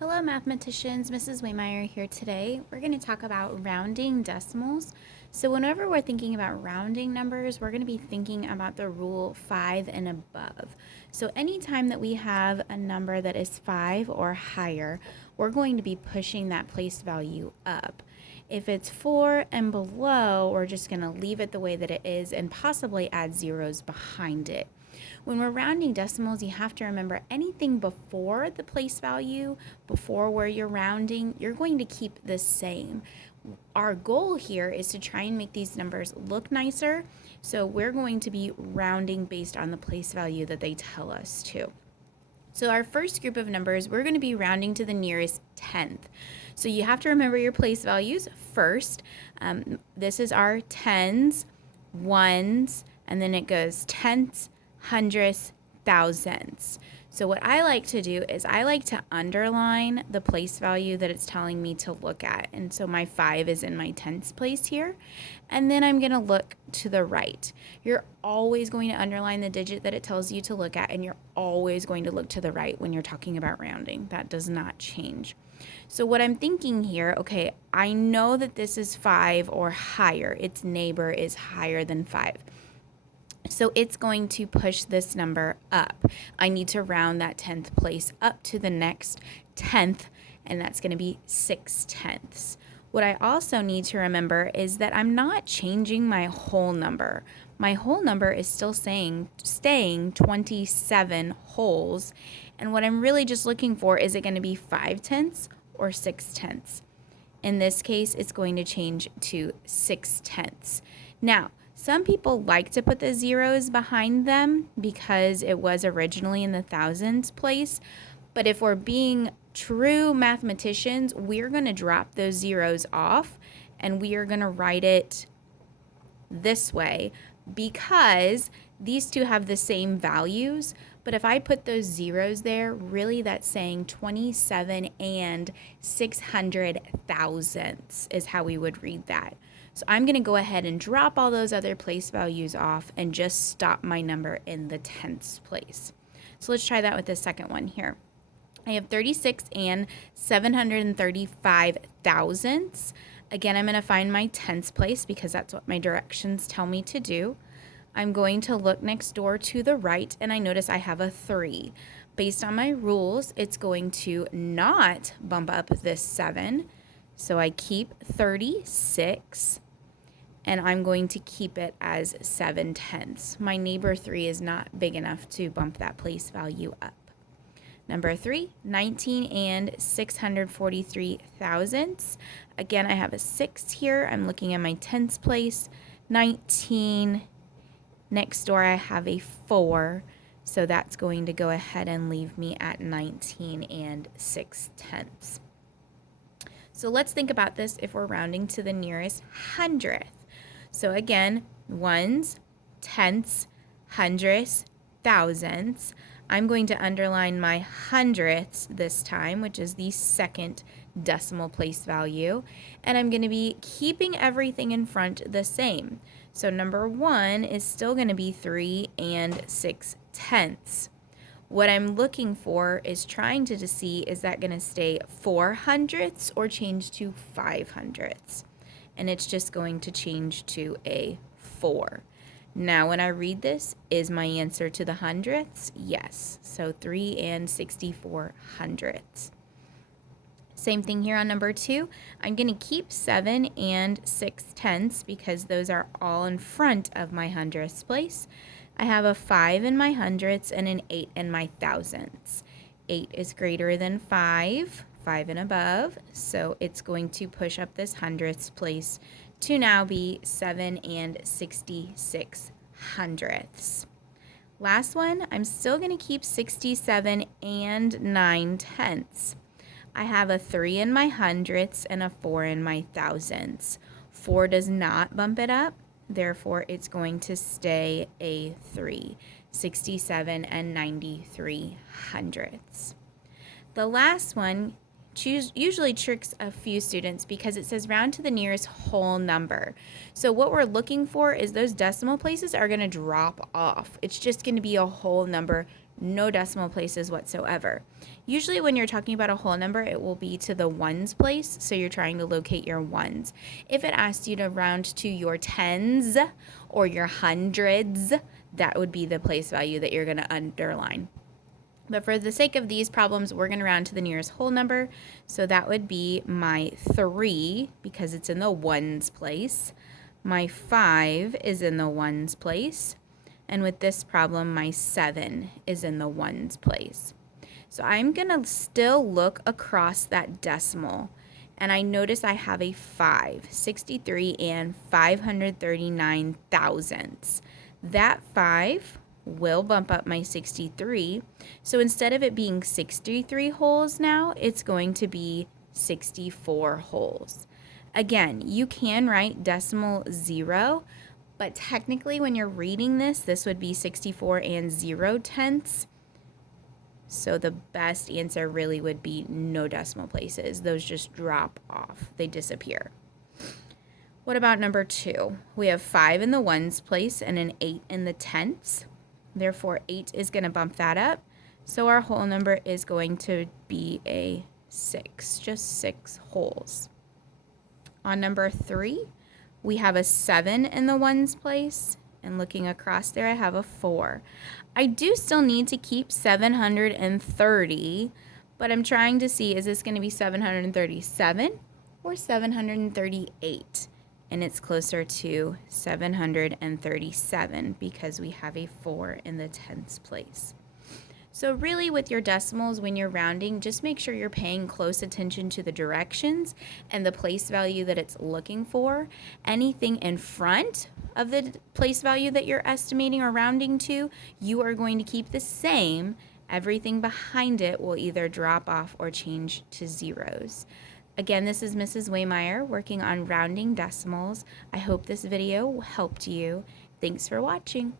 Hello mathematicians, Mrs. Waymeyer here today. We're going to talk about rounding decimals. So whenever we're thinking about rounding numbers, we're going to be thinking about the rule 5 and above. So anytime that we have a number that is 5 or higher, we're going to be pushing that place value up. If it's 4 and below, we're just going to leave it the way that it is and possibly add zeros behind it. When we're rounding decimals, you have to remember anything before the place value, before where you're rounding, you're going to keep the same. Our goal here is to try and make these numbers look nicer, so we're going to be rounding based on the place value that they tell us to. So our first group of numbers, we're going to be rounding to the nearest tenth. So you have to remember your place values first. This is our tens, ones, and then it goes tenths, hundredths, thousandths. So what I like to do is I like to underline the place value that it's telling me to look at. And so my 5 is in my tenths place here. And then I'm going to look to the right. You're always going to underline the digit that it tells you to look at, and you're always going to look to the right when you're talking about rounding. That does not change. So what I'm thinking here, okay, I know that this is 5 or higher. Its neighbor is higher than 5. So it's going to push this number up. I need to round that 10th place up to the next 10th, and that's going to be 6/10. What I also need to remember is that I'm not changing my whole number. My whole number is still staying 27 wholes, and what I'm really just looking for, is it going to be 5/10 or 6/10? In this case, it's going to change to 6/10. Now, some people like to put the zeros behind them because it was originally in the thousands place. But if we're being true mathematicians, we're going to drop those zeros off and we are going to write it this way because these two have the same values. But if I put those zeros there, really that's saying 27 and 600 thousandths is how we would read that. So I'm going to go ahead and drop all those other place values off and just stop my number in the tenths place. So let's try that with the second one here. I have 36 and 735 thousandths. Again, I'm going to find my tenths place because that's what my directions tell me to do. I'm going to look next door to the right, and I notice I have a 3. Based on my rules, it's going to not bump up this 7. So I keep 36, and I'm going to keep it as 7/10. My neighbor 3 is not big enough to bump that place value up. Number 3, 19 and 643 thousandths. Again, I have a 6 here. I'm looking at my tenths place. 19. Next door, I have a 4. So that's going to go ahead and leave me at 19 and 6/10. So let's think about this if we're rounding to the nearest hundredth. So again, ones, tenths, hundredths, thousandths. I'm going to underline my hundredths this time, which is the second decimal place value. And I'm going to be keeping everything in front the same. So number 1 is still going to be 3 and 6/10. What I'm looking for is trying to see, is that going to stay 4 hundredths or change to 5 hundredths? And it's just going to change to a 4. Now, when I read this, is my answer to the hundredths? Yes. So 3 and 64 hundredths. Same thing here on number 2. I'm going to keep 7 and 6/10 because those are all in front of my hundredths place. I have a 5 in my hundredths and an 8 in my thousandths. 8 is greater than 5 and above, so it's going to push up this hundredths place to now be 7 and 66 hundredths. Last one, I'm still going to keep 67 and 9/10. I have a 3 in my hundredths and a 4 in my thousandths. 4 does not bump it up. Therefore, it's going to stay a 3, 67 and 93 hundredths. The last one usually tricks a few students because it says round to the nearest whole number. So what we're looking for is those decimal places are going to drop off. It's just going to be a whole number no decimal places whatsoever. Usually when you're talking about a whole number, it will be to the ones place, so you're trying to locate your ones. If it asks you to round to your tens or your hundreds, that would be the place value that you're going to underline. But for the sake of these problems, we're going to round to the nearest whole number. So that would be my 3 because it's in the ones place. My 5 is in the ones place. And with this problem, my 7 is in the ones place. So I'm going to still look across that decimal. And I notice I have a 5, 63 and 539 thousandths. That 5 will bump up my 63. So instead of it being 63 wholes now, it's going to be 64 wholes. Again, you can write decimal 0, but technically when you're reading this would be 64 and 0 tenths. So the best answer really would be no decimal places. Those just drop off. They disappear. What about number 2? We have 5 in the ones place and an 8 in the tenths. Therefore, 8 is going to bump that up. So our whole number is going to be a 6, just 6 wholes. On number 3, we have a 7 in the ones place. And looking across there, I have a 4. I do still need to keep 730, but I'm trying to see, is this going to be 737 or 738? And it's closer to 737 because we have a 4 in the tenths place. So really with your decimals, when you're rounding, just make sure you're paying close attention to the directions and the place value that it's looking for. Anything in front of the place value that you're estimating or rounding to, you are going to keep the same. Everything behind it will either drop off or change to zeros. Again, this is Mrs. Waymeyer working on rounding decimals. I hope this video helped you. Thanks for watching.